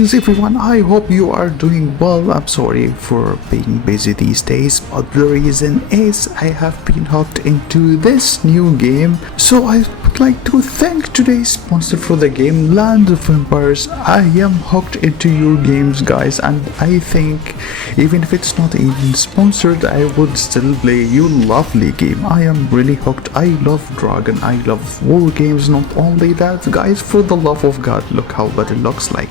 Greetings everyone, I hope you are doing well. I'm sorry for being busy these days, but the reason is I have been hooked into this new game. So I would like to thank today's sponsor for the game, Land of Empires. I am hooked into your games guys, and I think even if it's not even sponsored, I would still play your lovely game. I am really hooked. I love Dragon, I love war games. Not only that guys, for the love of God, look how that it looks like.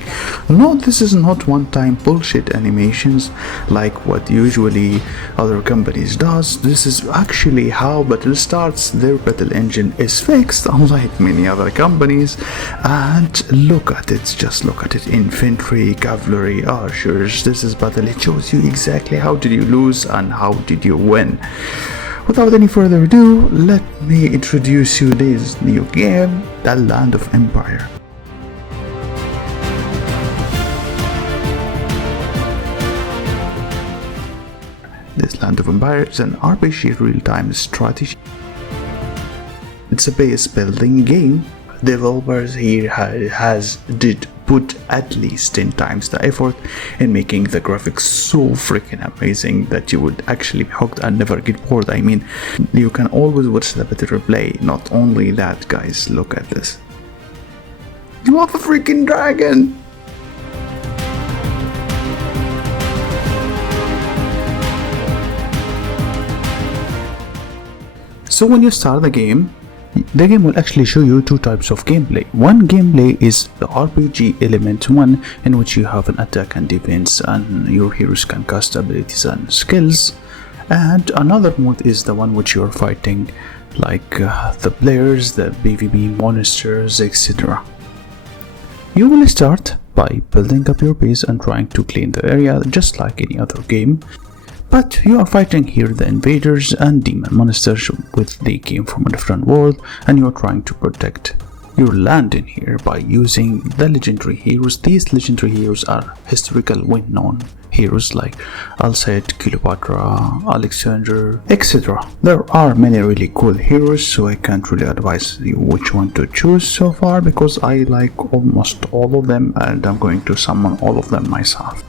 No, this is not one-time bullshit animations like what usually other companies does. This is actually how battle starts. Their battle engine is fixed unlike many other companies, and look at it, just look at it. Infantry, cavalry, archers, this is battle. It shows you exactly how did you lose and how did you win. Without any further ado, let me introduce you this new game, the Land of Empire. This Land of Empire is an RPG real-time strategy. It's a base building game. Developers here did put at least 10 times the effort in making the graphics so freaking amazing that you would actually be hooked and never get bored. I mean, you can always watch the battle replay. Not only that guys, look at this. You have a freaking dragon! So when you start the game will actually show you two types of gameplay. One gameplay is the RPG element one, in which you have an attack and defense and your heroes can cast abilities and skills, and another mode is the one which you are fighting like the players, the PvP monsters, etc. You will start by building up your base and trying to clean the area just like any other game. But you are fighting here the invaders and demon monsters, with they came from a different world, and you are trying to protect your land in here by using the legendary heroes. These legendary heroes are historical well-known heroes like Alcide, Cleopatra, Alexander, etc. There are many really cool heroes, so I can't really advise you which one to choose so far because I like almost all of them and I'm going to summon all of them myself.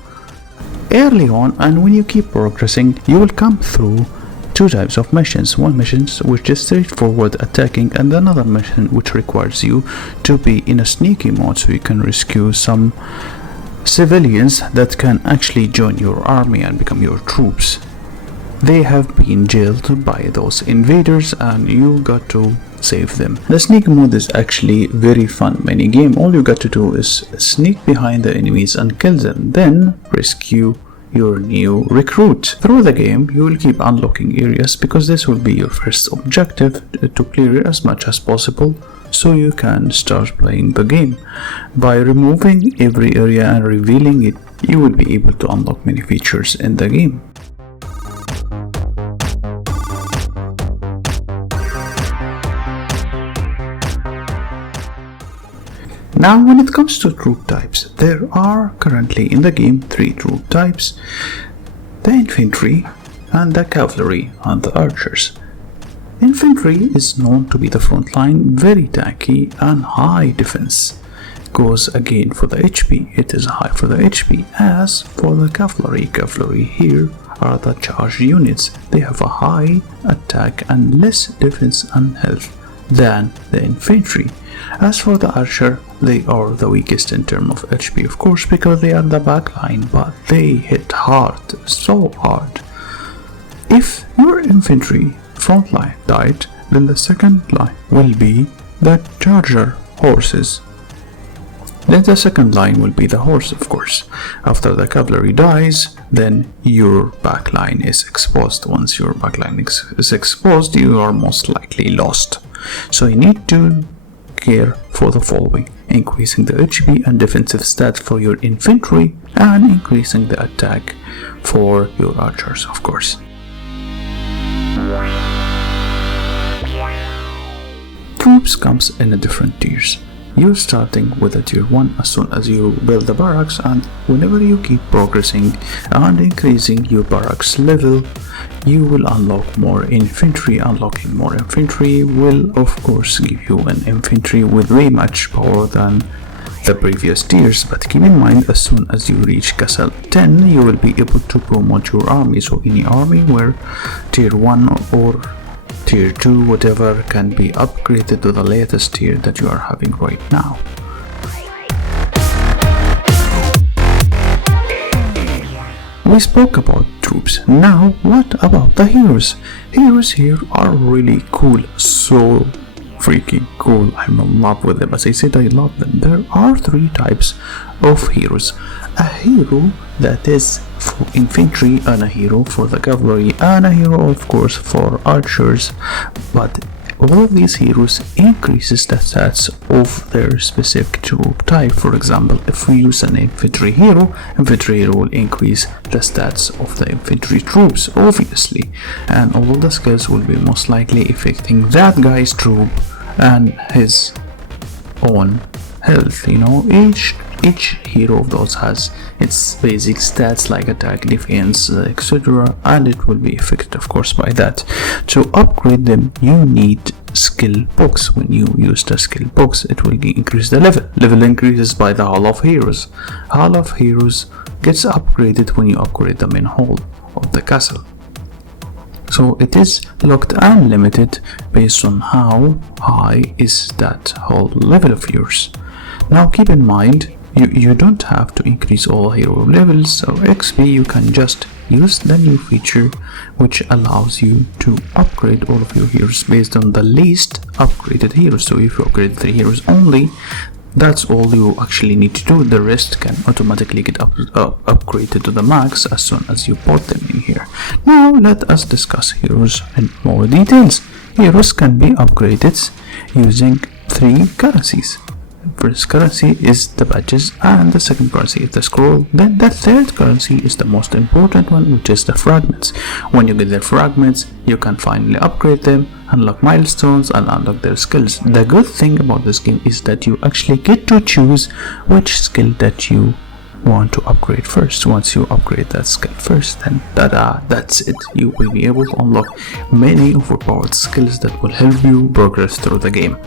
Early on, and when you keep progressing, you will come through two types of missions. One mission which is straightforward attacking, and another mission which requires you to be in a sneaky mode so you can rescue some civilians that can actually join your army and become your troops. They have been jailed by those invaders and you got to save them. The sneak mode is actually very fun mini game. All you got to do is sneak behind the enemies and kill them, then rescue your new recruit. Through the game you will keep unlocking areas because this will be your first objective, to clear as much as possible so you can start playing the game. By removing every area and revealing it, you will be able to unlock many features in the game. Now when it comes to troop types, there are currently in the game three troop types: the infantry and the cavalry and the archers. Infantry is known to be the front line, very tanky and high defense. Goes again for the HP, it is high for the HP. As for the cavalry here are the charged units. They have a high attack and less defense and health than the infantry. As for the archer, they are the weakest in terms of HP, of course, because they are the backline, but they hit hard, so hard. If your infantry front line died, then the second line will be the charger horses. Then the second line will be the horse, of course. After the cavalry dies, then your backline is exposed. Once your backline is exposed, you are most likely lost. So you need to care for the following: increasing the HP and defensive stats for your infantry and increasing the attack for your archers, of course. Troops comes in a different tiers. You're starting with a tier 1 as soon as you build the barracks, and whenever you keep progressing and increasing your barracks level, you will unlock more infantry. Unlocking more infantry will of course give you an infantry with way much power than the previous tiers, but keep in mind as soon as you reach Castle 10 you will be able to promote your army, so any army where tier 1 or tier 2 whatever can be upgraded to the latest tier that you are having right now. We spoke about troops. Now what about the heroes? Heroes here are really cool, so freaking cool. I'm in love with them. As I said, I love them. There are 3 types of heroes. A hero that is for infantry, and a hero for the cavalry, and a hero of course for archers, but all of these heroes increases the stats of their specific troop type. For example, if we use an infantry hero will increase the stats of the infantry troops, obviously, and all of the skills will be most likely affecting that guy's troop and his own health. You know, each hero of those has its basic stats like attack, defense, etc., and it will be affected of course by that. To upgrade them you need skill books. When you use the skill books it will increase the level increases by the Hall of Heroes. Hall of Heroes gets upgraded when you upgrade the main hall of the castle, so it is locked and limited based on how high is that whole level of yours. Now keep in mind, you don't have to increase all hero levels or XP. You can just use the new feature which allows you to upgrade all of your heroes based on the least upgraded heroes. So if you upgrade 3 heroes only, that's all you actually need to do. The rest can automatically get upgraded to the max as soon as you put them in here. Now let us discuss heroes in more details. Heroes can be upgraded using 3 currencies. First currency is the badges, and the second currency is the scroll. Then the third currency is the most important one, which is the fragments. When you get the fragments you can finally upgrade them, unlock milestones, and unlock their skills. The good thing about this game is that you actually get to choose which skill that you want to upgrade first. Once you upgrade that skill first, then that's it. You will be able to unlock many overpowered skills that will help you progress through the game.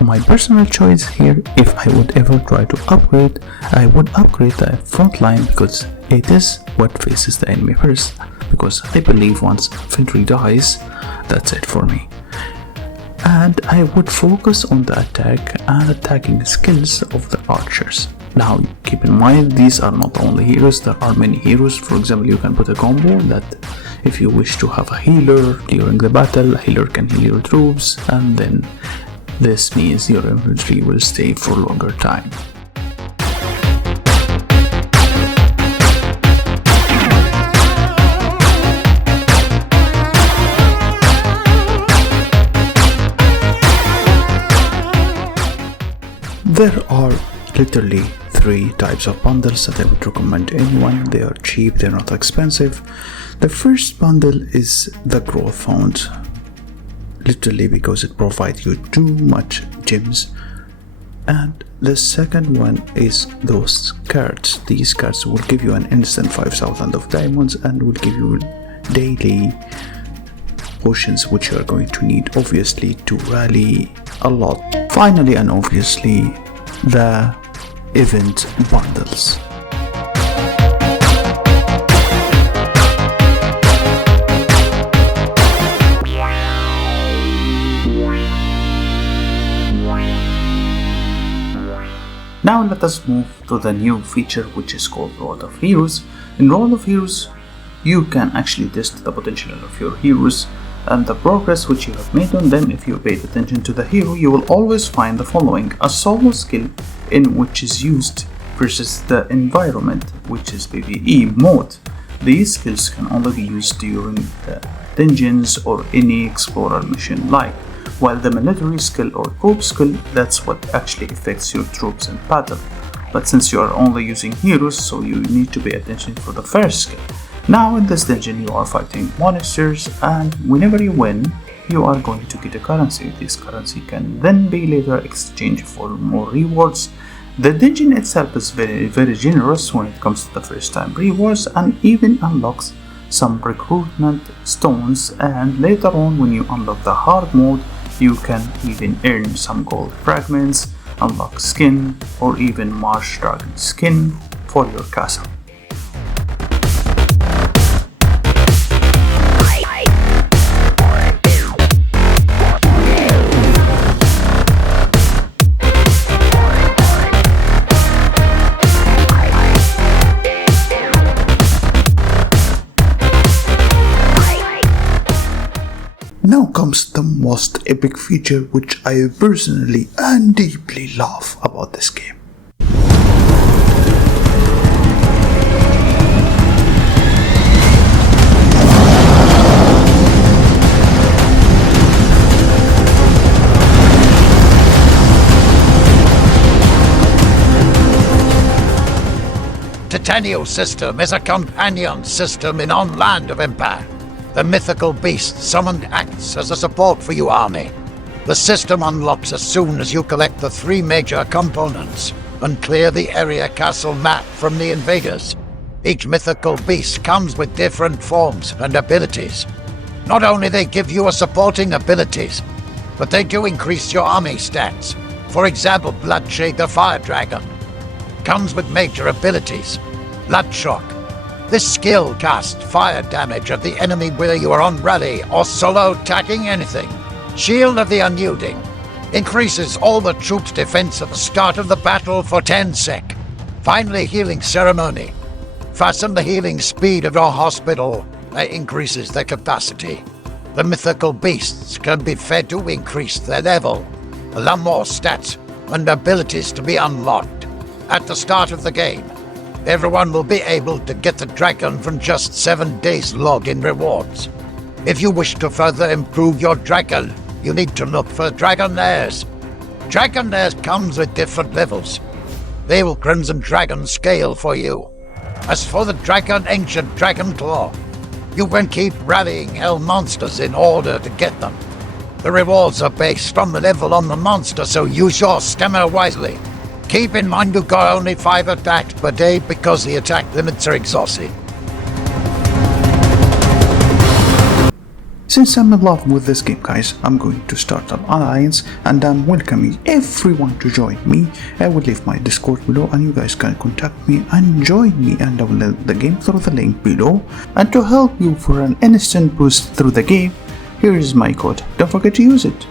My personal choice here, if I would ever try to upgrade, I would upgrade the front line because it is what faces the enemy first, because I believe once infantry dies, that's it for me. And I would focus on the attack and attacking skills of the archers. Now keep in mind, these are not only heroes, there are many heroes. For example, you can put a combo that if you wish to have a healer during the battle, a healer can heal your troops, and then this means your infantry will stay for longer time. There are literally 3 types of bundles that I would recommend anyone. They are cheap, they're not expensive. The first bundle is the Growth Fund, literally because it provides you too much gems. And the second one is those cards. These cards will give you an instant 5,000 of diamonds and will give you daily potions which you are going to need obviously to rally a lot. Finally and obviously, the event bundles. Now let us move to the new feature which is called Road of Heroes. In Road of Heroes you can actually test the potential of your heroes and the progress which you have made on them. If you paid attention to the hero, you will always find the following: a solo skill in which is used versus the environment, which is PvE mode. These skills can only be used during the dungeons or any explorer mission like, while the military skill or troop skill, that's what actually affects your troops in battle. But since you are only using heroes, so you need to pay attention for the first skill. Now in this dungeon you are fighting monsters, and whenever you win you are going to get a currency. This currency can then be later exchanged for more rewards. The dungeon itself is very generous when it comes to the first time rewards, and even unlocks some recruitment stones, and later on when you unlock the hard mode you can even earn some gold fragments unlock skin or even marsh dragon skin for your castle. Now comes the most epic feature which I personally and deeply love about this game. Titanium system is a companion system in on Land of Empire. The Mythical Beast summoned acts as a support for your army. The system unlocks as soon as you collect the 3 major components and clear the area castle map from the invaders. Each Mythical Beast comes with different forms and abilities. Not only they give you a supporting abilities, but they do increase your army stats. For example, Bloodshade the Fire Dragon comes with major abilities. Bloodshock. This skill casts fire damage at the enemy whether you are on rally or solo attacking anything. Shield of the Unyielding increases all the troops' defense at the start of the battle for 10 sec. Finally, Healing Ceremony. Fasten the healing speed of your hospital that increases their capacity. The Mythical Beasts can be fed to increase their level. Allow more stats and abilities to be unlocked. At the start of the game, everyone will be able to get the dragon from just 7 days login rewards. If you wish to further improve your dragon, you need to look for Dragonaires. Dragonaires comes with different levels. They will Crimson Dragon scale for you. As for the Dragon Ancient Dragon Claw, you can keep rallying hell monsters in order to get them. The rewards are based on the level on the monster, so use your stamina wisely. Keep in mind you've got only 5 attacks per day because the attack limits are exhausted. Since I'm in love with this game, guys, I'm going to start an alliance and I'm welcoming everyone to join me. I will leave my Discord below and you guys can contact me and join me and download the game through the link below. And to help you for an instant boost through the game, here is my code. Don't forget to use it.